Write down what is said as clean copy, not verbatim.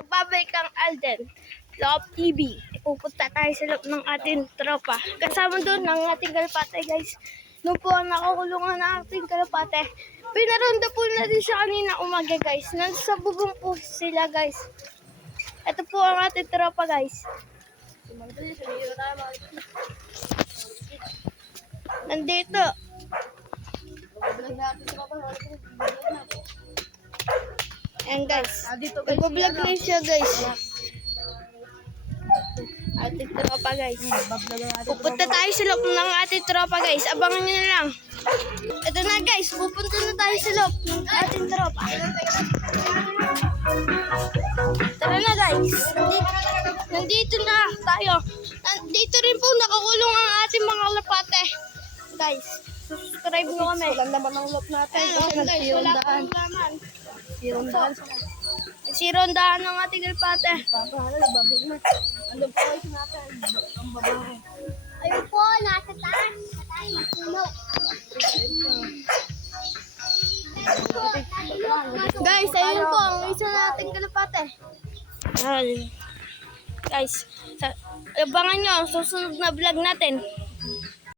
Nagbabalik ang Alden, Love TV. Pupunta tayo sa loob ng ating tropa. Kasama doon ang ating kalapate, guys. Noon po ang nakakulungan ng ating kalapate. Pinaronda po natin siya kanina umaga, guys. Nasa bubong po sila, guys. Ito po ang ating tropa, guys. Nandito. Ayan, guys. Nag-vlog rin siya, guys. Ating tropa, guys. Pupunta tayo sa loob ng ating tropa, guys. Abangan nyo na lang. Ito na, guys. Pupunta na tayo sa loob ng ating tropa. Tara na, guys. Nandito na tayo. Nandito rin po nakakulong ang ating mga kalapate. Guys, subscribe nyo kami. Wala naman ang loop natin. Ayun, guys. Wala pong laman. Sirondaan ng ating kalapate. Bablog na. Ano po guys natin? Ang babae. Ayun po, nasa taas. Sa tayo magpuno. Guys, ayun po ang isa nating kalapate. Guys, abangan nyo ang susunod na vlog natin.